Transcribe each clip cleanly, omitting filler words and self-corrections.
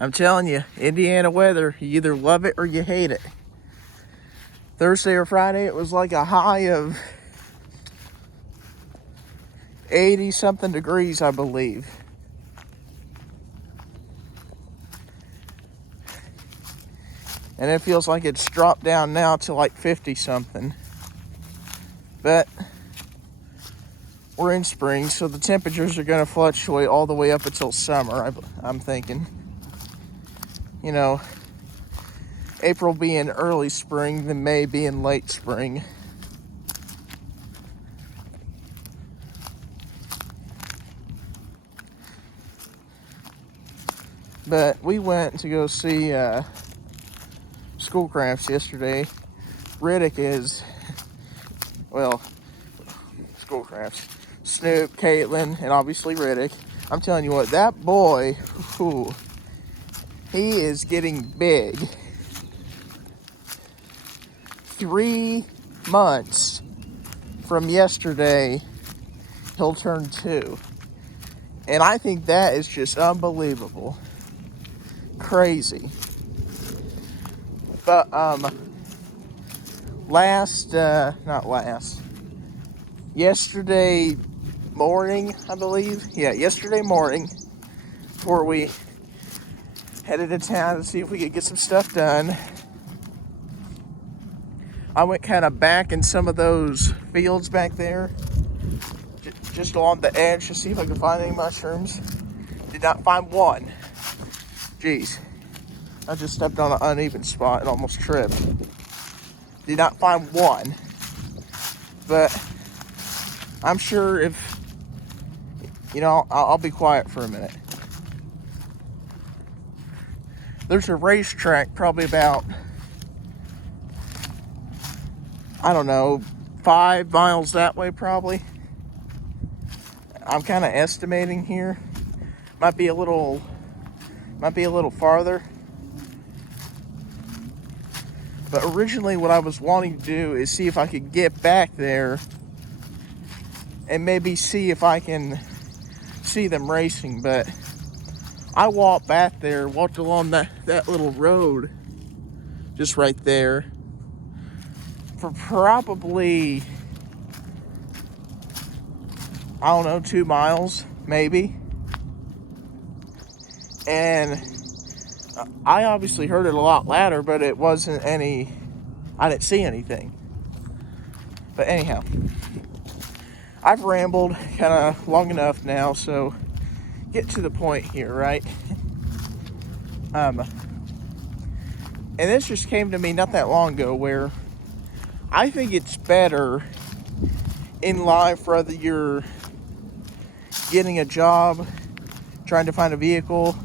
I'm telling you, Indiana weather, you either love it or you hate it. Thursday or Friday, it was like a high of 80 something degrees, I believe. And it feels like it's dropped down now to like 50 something. But we're in spring, so the temperatures are going to fluctuate all the way up until summer, I'm thinking. You know, April being early spring, then May being late spring. But we went to go see Schoolcraft yesterday. Riddick is, well, Schoolcraft. Snoop, Caitlin, and obviously Riddick. I'm telling you what, that boy, whew, he is getting big. 3 months from yesterday, he'll turn 2. And I think that is just unbelievable. Crazy. But, yesterday morning, I believe. Yeah, yesterday morning, before we headed to town to see if we could get some stuff done, I went kind of back in some of those fields back there, just along the edge to see if I could find any mushrooms. Did not find one. Jeez. I just stepped on an uneven spot and almost tripped. Did not find one. But I'm sure if, you know, I'll be quiet for a minute. There's a racetrack probably about, I don't know, 5 miles that way probably. I'm kind of estimating here. Might be a little farther. But originally what I was wanting to do is see if I could get back there and maybe see if I can see them racing. But I walked back there, walked along that little road just right there for probably, I don't know, 2 miles maybe. And I obviously heard it a lot louder, but it wasn't I didn't see anything. But anyhow, I've rambled kind of long enough now, so get to the point here, right? And this just came to me not that long ago, where I think it's better in life, whether you're getting a job, trying to find a vehicle,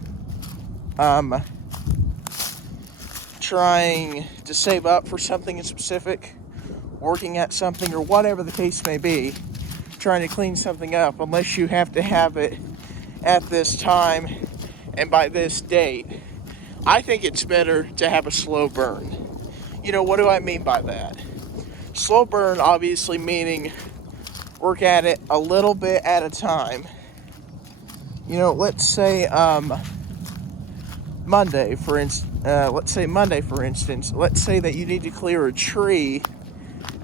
trying to save up for something in specific, working at something, or whatever the case may be, trying to clean something up, unless you have to have it at this time and by this date. I think it's better to have a slow burn. You know, what do I mean by that? Slow burn, obviously, meaning work at it a little bit at a time. You know, let's say Monday, for instance. Let's say that you need to clear a tree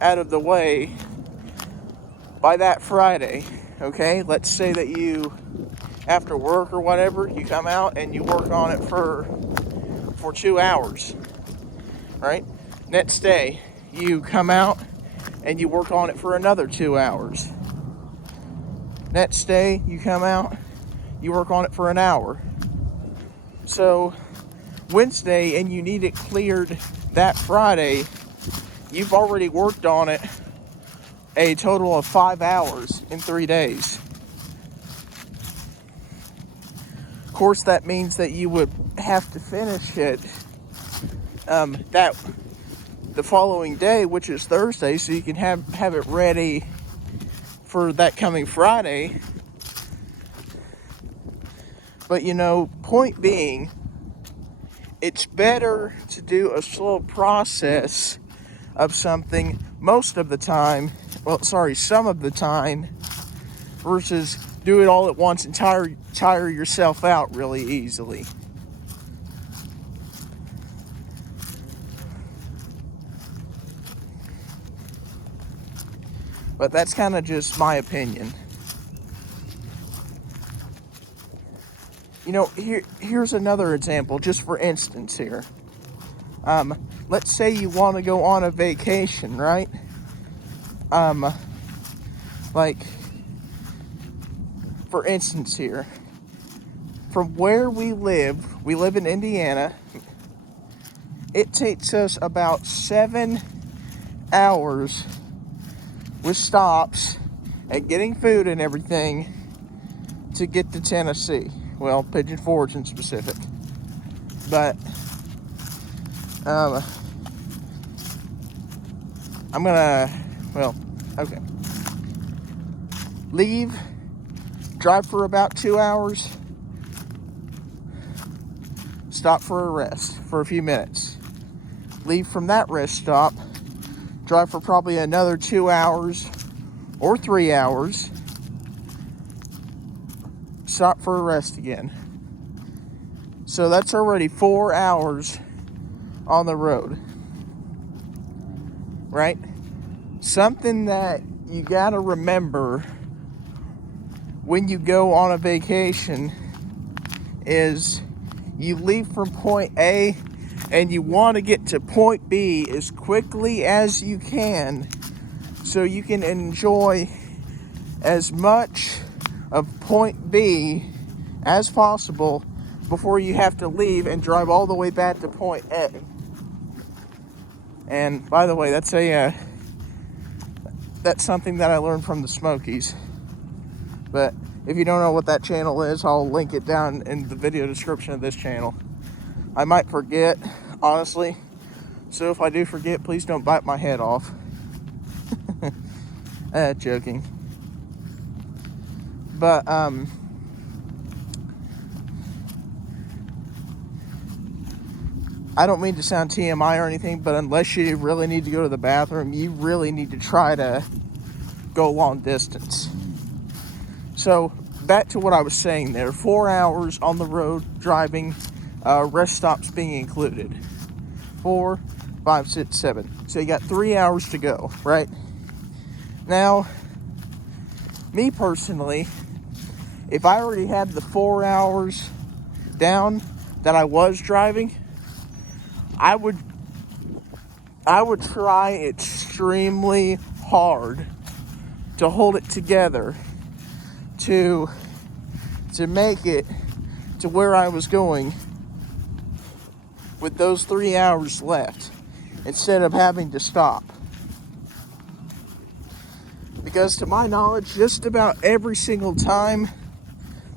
out of the way by that Friday, okay? Let's say that you, after work or whatever, you come out and you work on it for 2 hours, right? Next day, you come out and you work on it for another 2 hours. Next day, you come out, you work on it for an hour. So Wednesday, and you need it cleared that Friday, you've already worked on it a total of 5 hours in 3 days. Of course, that means that you would have to finish it the following day, which is Thursday, so you can have it ready for that coming Friday. But, you know, point being, it's better to do a slow process of something some of the time, versus do it all at once and tire yourself out really easily. But that's kind of just my opinion. You know, here's another example, just for instance here. Let's say you want to go on a vacation, right? Like, for instance here, from where we live in Indiana, it takes us about 7 hours with stops and getting food and everything to get to Tennessee. Well, Pigeon Forge in specific. But I'm gonna, well, okay. Leave, drive for about 2 hours, stop for a rest for a few minutes. Leave from that rest stop, drive for probably another 2 hours or 3 hours, stop for a rest again. So that's already 4 hours on the road, right? Something that you gotta remember when you go on a vacation is you leave from point A and you want to get to point B as quickly as you can so you can enjoy as much of point B as possible before you have to leave and drive all the way back to point A. And by the way, that's something that I learned from the Smokies. But if you don't know what that channel is, I'll link it down in the video description of this channel. I might forget, honestly. So if I do forget, please don't bite my head off. Joking. But, I don't mean to sound TMI or anything, but unless you really need to go to the bathroom, you really need to try to go long distance. So, back to what I was saying there. 4 hours on the road driving, rest stops being included. 4, 5, 6, 7. So you got 3 hours to go, right? Now, me personally, if I already had the 4 hours down that I was driving, I would try extremely hard to hold it together to make it to where I was going with those 3 hours left instead of having to stop. Because to my knowledge, just about every single time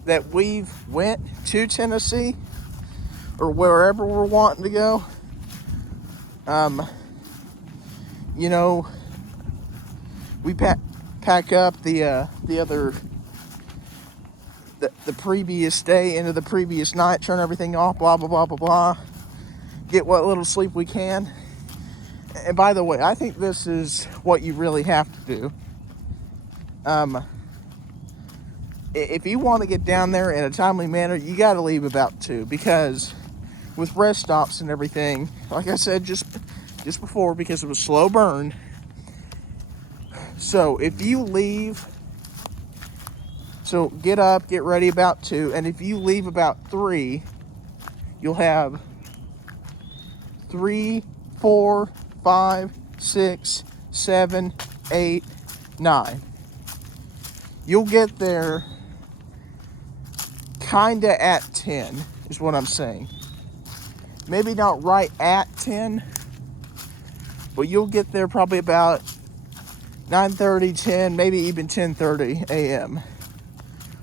that we've went to Tennessee or wherever we're wanting to go, you know, we pack up the previous day into the previous night, turn everything off, blah, blah, blah, blah, blah, get what little sleep we can. And by the way, I think this is what you really have to do. If you want to get down there in a timely manner, you got to leave about 2, because with rest stops and everything, like I said just before, because it was slow burn. So if you leave, so get up, get ready about 2, and if you leave about 3, you'll have 3, 4, 5, 6, 7, 8, 9. You'll get there kinda at 10, is what I'm saying. Maybe not right at 10, but you'll get there probably about 9:30, 10, maybe even 10:30 a.m.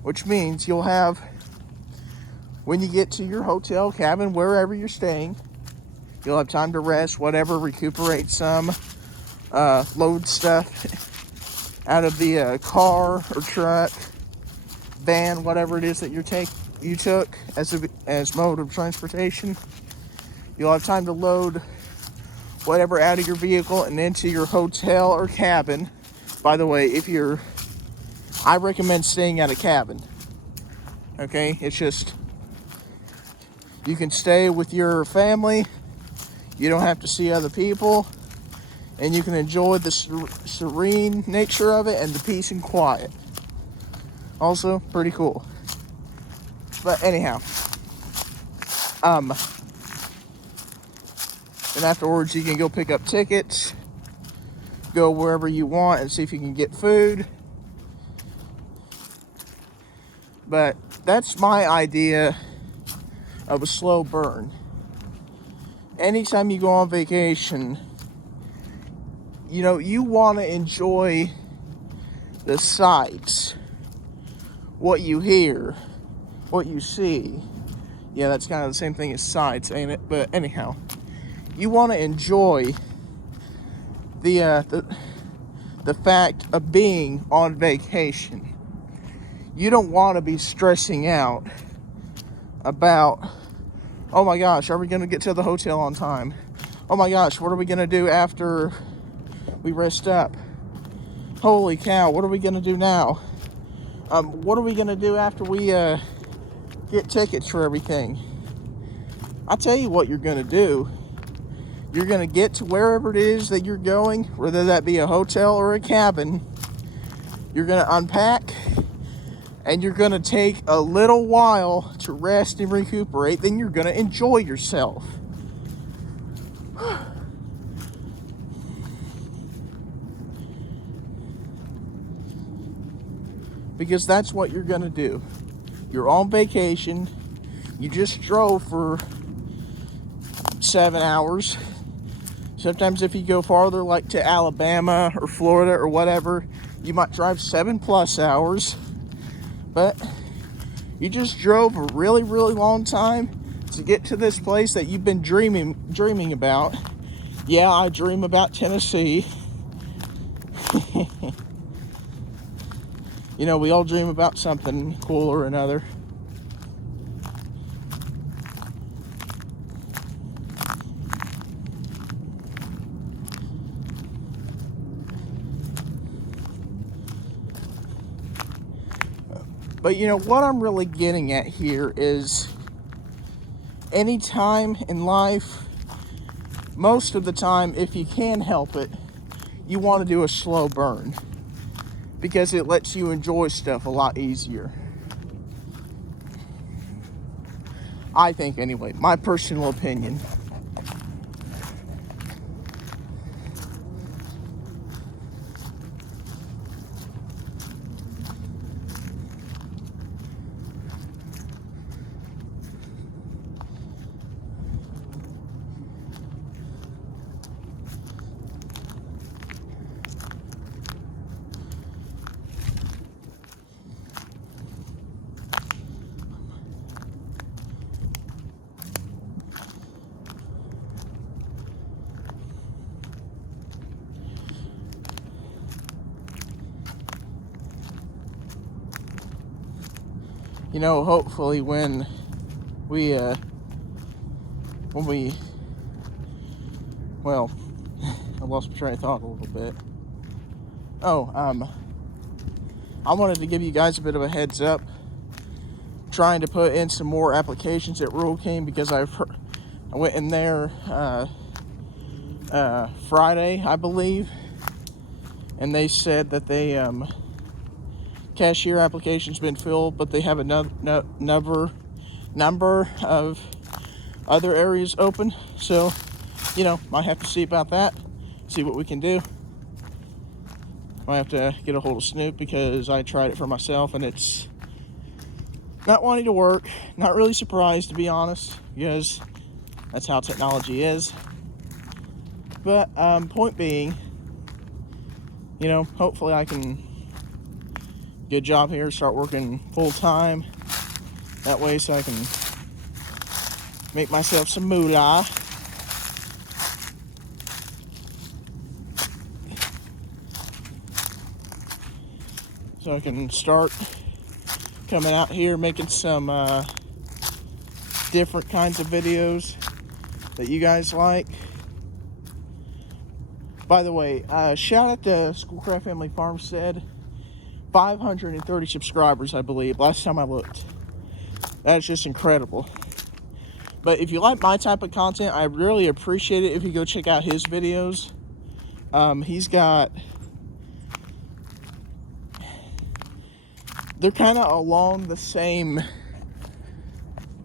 Which means you'll have, when you get to your hotel, cabin, wherever you're staying, you'll have time to rest, whatever, recuperate some, load stuff out of the car or truck, van, whatever it is that you took as mode of transportation. You'll have time to load whatever out of your vehicle and into your hotel or cabin. By the way, I recommend staying at a cabin. Okay, it's just, you can stay with your family. You don't have to see other people. and you can enjoy the serene nature of it and the peace and quiet. Also, pretty cool. But anyhow, and afterwards you can go pick up tickets, go wherever you want and see if you can get food. But that's my idea of a slow burn. Anytime you go on vacation, you know, you want to enjoy the sights, what you hear, what you see. Yeah, that's kind of the same thing as sights, ain't it? But anyhow, you want to enjoy the fact of being on vacation. You don't want to be stressing out about, oh my gosh, are we going to get to the hotel on time? Oh my gosh, what are we going to do after we rest up? Holy cow, what are we going to do now? What are we going to do after we get tickets for everything? I'll tell you what you're going to do. You're going to get to wherever it is that you're going, whether that be a hotel or a cabin. You're going to unpack, and you're going to take a little while to rest and recuperate. Then you're going to enjoy yourself. Because that's what you're going to do. You're on vacation. You just drove for 7 hours. Sometimes if you go farther, like to Alabama or Florida or whatever, you might drive 7+ hours. But you just drove a really, really long time to get to this place that you've been dreaming about. Yeah, I dream about Tennessee. You know, we all dream about something cool or another. But you know, what I'm really getting at here is any time in life, most of the time, if you can help it, you want to do a slow burn. Because it lets you enjoy stuff a lot easier. I think anyway, my personal opinion. You know, hopefully when we well, I lost my train of thought a little bit. I wanted to give you guys a bit of a heads up, trying to put in some more applications at Rural King, because I went in there Friday, I believe, and they said that they cashier application's been filled, but they have a number of other areas open. So, you know, might have to see about that, see what we can do. Might have to get a hold of Snoop, because I tried it for myself and it's not wanting to work. Not really surprised, to be honest, because that's how technology is. But point being, you know, hopefully I can good job here, start working full time, that way so I can make myself some moolah. So I can start coming out here making some different kinds of videos that you guys like. By the way, shout out to Schoolcraft Family Farmstead. 530 subscribers, I believe, last time I looked. That's just incredible. But if you like my type of content, I really appreciate it if you go check out his videos, He's got, they're kind of along the same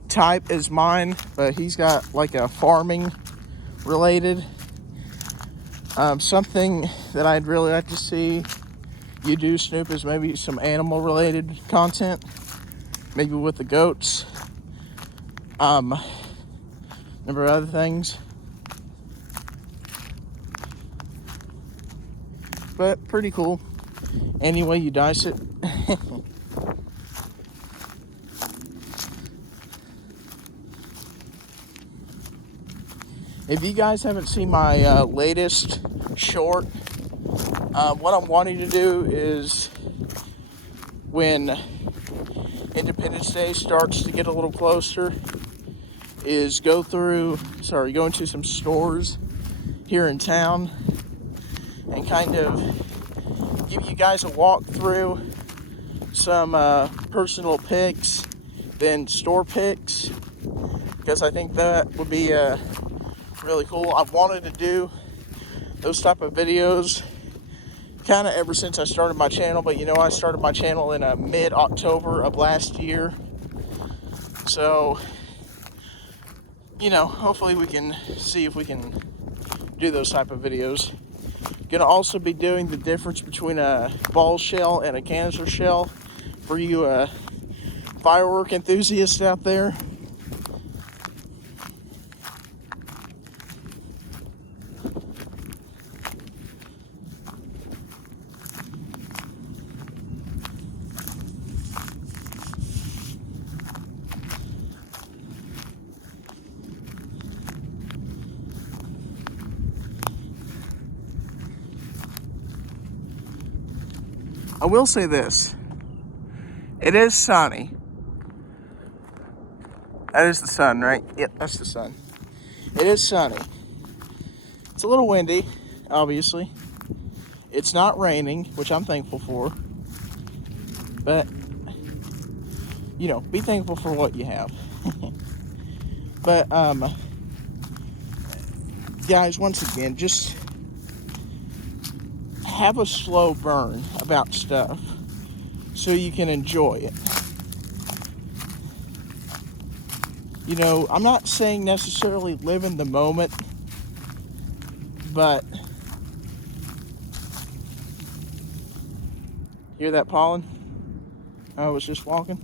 type as mine, but he's got like a farming related. Something that I'd really like to see you do, Snoop, is maybe some animal related content, maybe with the goats, number of other things, but pretty cool any way you dice it. If you guys haven't seen my latest short, what I'm wanting to do is, when Independence Day starts to get a little closer, is go into some stores here in town and kind of give you guys a walk through some personal picks, then store picks, because I think that would be really cool. I've wanted to do those type of videos kind of ever since I started my channel, but I started my channel in mid-October of last year, so hopefully we can see if we can do those type of videos. Gonna also be doing the difference between a ball shell and a canister shell for you firework enthusiasts out there. I will say this. It is sunny. That is the sun, right? Yep, that's the sun. It is sunny. It's a little windy, obviously. It's not raining, which I'm thankful for. But, be thankful for what you have. But, guys, once again, just have a slow burn about stuff so you can enjoy it. I'm not saying necessarily live in the moment, but hear that pollen? I was just walking.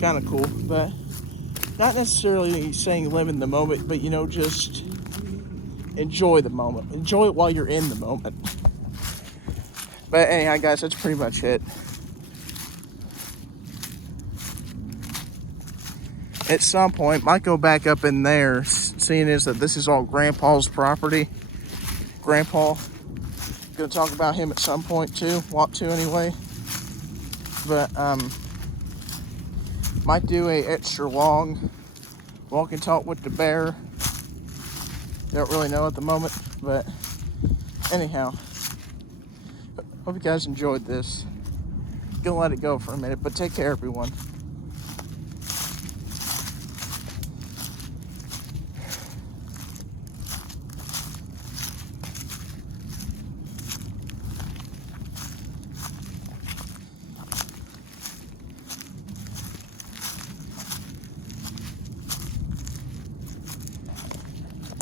Kind of cool, but not necessarily saying live in the moment, but just enjoy the moment. Enjoy it while you're in the moment. But anyhow, guys, that's pretty much it. At some point, might go back up in there, seeing as that this is all Grandpa's property. Grandpa, gonna talk about him at some point too. Want to anyway. But might do a extra long walk and talk with the bear. Don't really know at the moment, but anyhow, hope you guys enjoyed this. Gonna let it go for a minute, but take care, everyone.